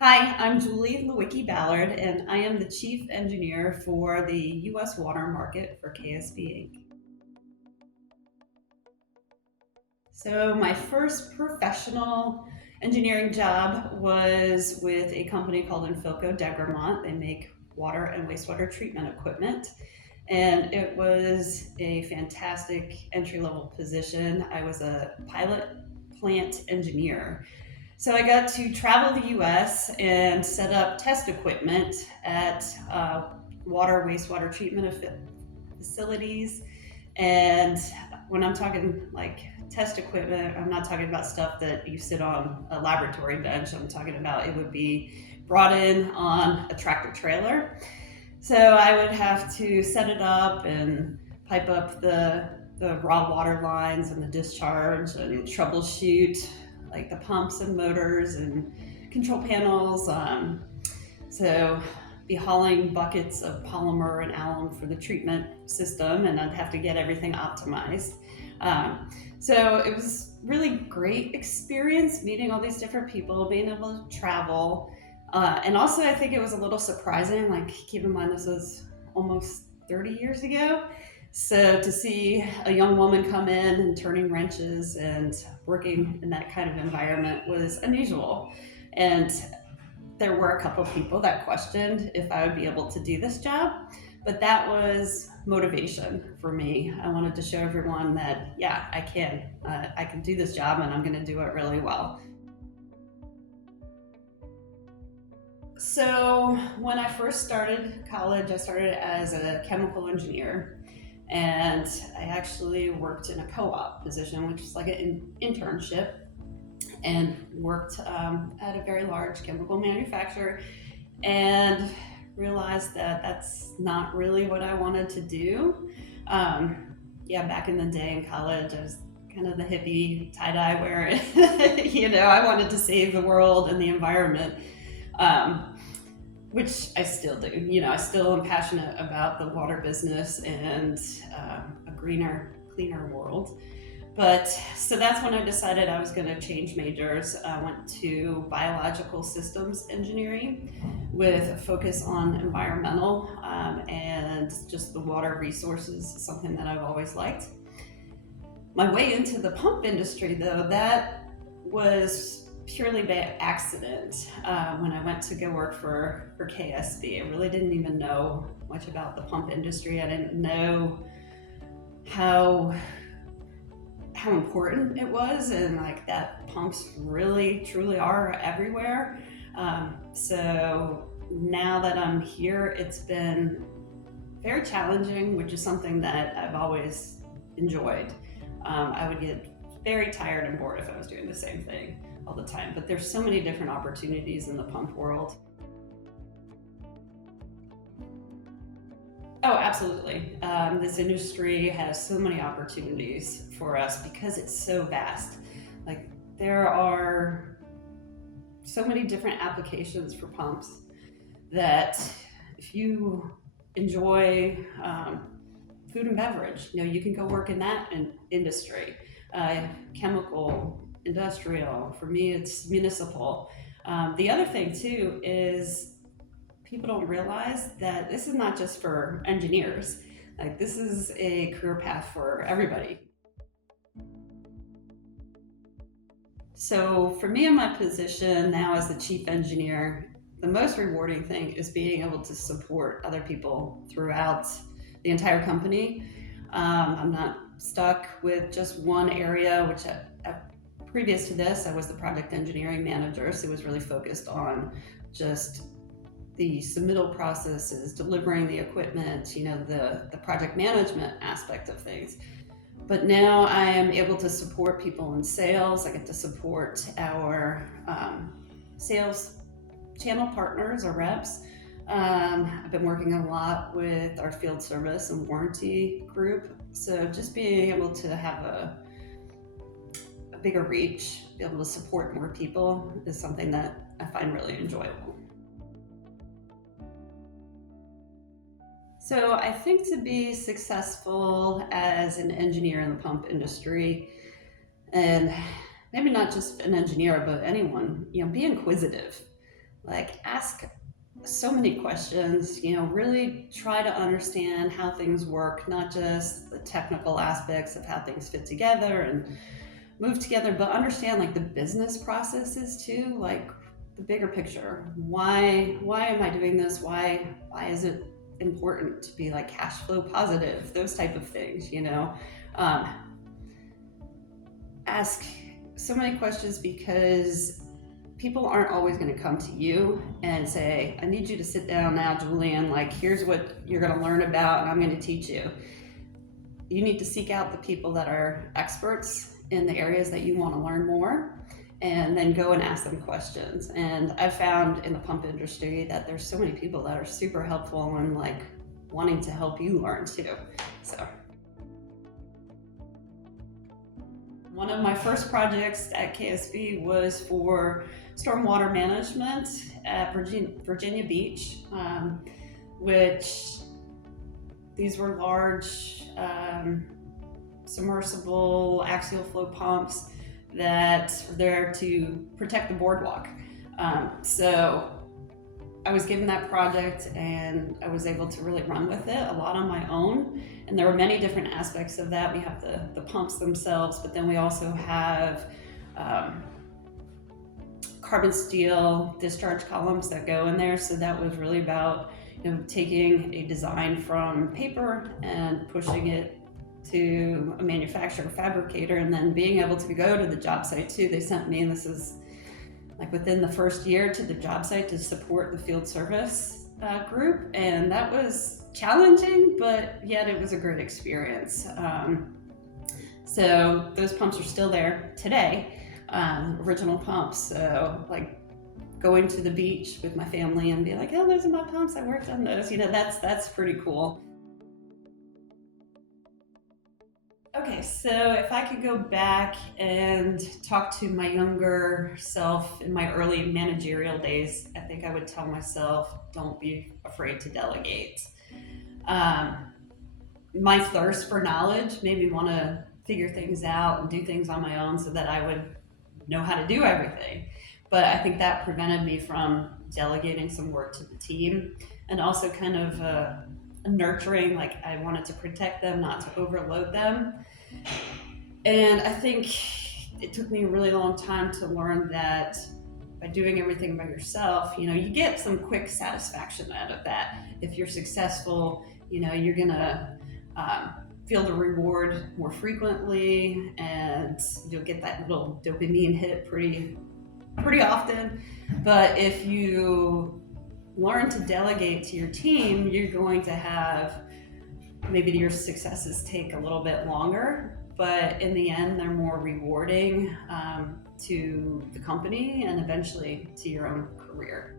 Hi, I'm Julie Ballard, and I am the Chief Engineer for the U.S. water market for KSB Inc. So, my first professional engineering job was with a company called Infilco Degremont. They make water and wastewater treatment equipment, and it was a fantastic entry level position. I was a pilot plant engineer. So I got to travel the US and set up test equipment at water, wastewater treatment facilities. And when I'm talking like test equipment, I'm not talking about stuff that you sit on a laboratory bench. I'm talking about it would be brought in on a tractor trailer. So I would have to set it up and pipe up the raw water lines and the discharge and troubleshoot like the pumps and motors and control panels. So be hauling buckets of polymer and alum for the treatment system, and I'd have to get everything optimized. So it was really great experience meeting all these different people, being able to travel, and also I think it was a little surprising. Like keep in mind this was almost 30 years ago. So to see a young woman come in and turning wrenches and working in that kind of environment was unusual. And there were a couple people that questioned if I would be able to do this job, but that was motivation for me. I wanted to show everyone that yeah, I can. I can do this job, and I'm going to do it really well. So when I first started college, I started as a chemical engineer, and I actually worked in a co-op position, which is like an internship, and worked at a very large chemical manufacturer and realized that that's not really what I wanted to do. Yeah, back in the day in college, I was kind of the hippie tie dye wearing. I wanted to save the world and the environment, um, which I still do. I still am passionate about the water business and a greener, cleaner world. But so that's when I decided I was going to change majors. I went to biological systems engineering with a focus on environmental and just the water resources, something that I've always liked. My way into the pump industry, though, that was purely by accident when I went to go work for KSB. I really didn't even know much about the pump industry. I didn't know how important it was, and like that pumps really truly are everywhere. So now that I'm here, it's been very challenging, which is something that I've always enjoyed. I would get very tired and bored if I was doing the same thing all the time, but there's so many different opportunities in the pump world. Oh, absolutely. This industry has so many opportunities for us because it's so vast. Like, there are so many different applications for pumps that if you enjoy food and beverage, you can go work in that industry. Chemical, industrial. For me, it's municipal. The other thing too is people don't realize that this is not just for engineers. Like this is a career path for everybody. So for me in my position now as the chief engineer, the most rewarding thing is being able to support other people throughout the entire company. I'm not stuck with just one area, which previous to this, I was the project engineering manager, so it was really focused on just the submittal processes, delivering the equipment, the project management aspect of things. But now I am able to support people in sales. I get to support our sales channel partners or reps. I've been working a lot with our field service and warranty group. So just being able to have a bigger reach, be able to support more people is something that I find really enjoyable. So I think to be successful as an engineer in the pump industry, and maybe not just an engineer, but anyone, be inquisitive. Like, ask so many questions, really try to understand how things work, not just the technical aspects of how things fit together and move together, but understand like the business processes too, like the bigger picture. Why am I doing this? Why is it important to be like cash flow positive? Those type of things. Um, Ask so many questions because people aren't always going to come to you and say, I need you to sit down now, Julian, like here's what you're going to learn about and I'm going to teach you. You need to seek out the people that are experts in the areas that you want to learn more, and then go and ask them questions. And I've found in the pump industry that there's so many people that are super helpful and like wanting to help you learn too. So one of my first projects at KSB was for stormwater management at Virginia Beach, which these were large submersible axial flow pumps that are there to protect the boardwalk. So I was given that project and I was able to really run with it a lot on my own. And there were many different aspects of that. We have the pumps themselves, but then we also have carbon steel discharge columns that go in there. So that was really about taking a design from paper and pushing it to a manufacturer fabricator, and then being able to go to the job site too. They sent me, and this is like within the first year, to the job site to support the field service group, and that was challenging, but yet it was a great experience. So those pumps are still there today, original pumps. So like going to the beach with my family and be like, oh, those are my pumps, I worked on those. That's pretty cool. Okay, so if I could go back and talk to my younger self in my early managerial days, I think I would tell myself, don't be afraid to delegate. Um, my thirst for knowledge made me want to figure things out and do things on my own so that I would know how to do everything. But I think that prevented me from delegating some work to the team, and also kind of nurturing, like I wanted to protect them, not to overload them. And I think it took me a really long time to learn that by doing everything by yourself, you get some quick satisfaction out of that. If you're successful, you're gonna feel the reward more frequently, and you'll get that little dopamine hit pretty often. But if you learn to delegate to your team, you're going to have maybe your successes take a little bit longer, but in the end, they're more rewarding to the company and eventually to your own career.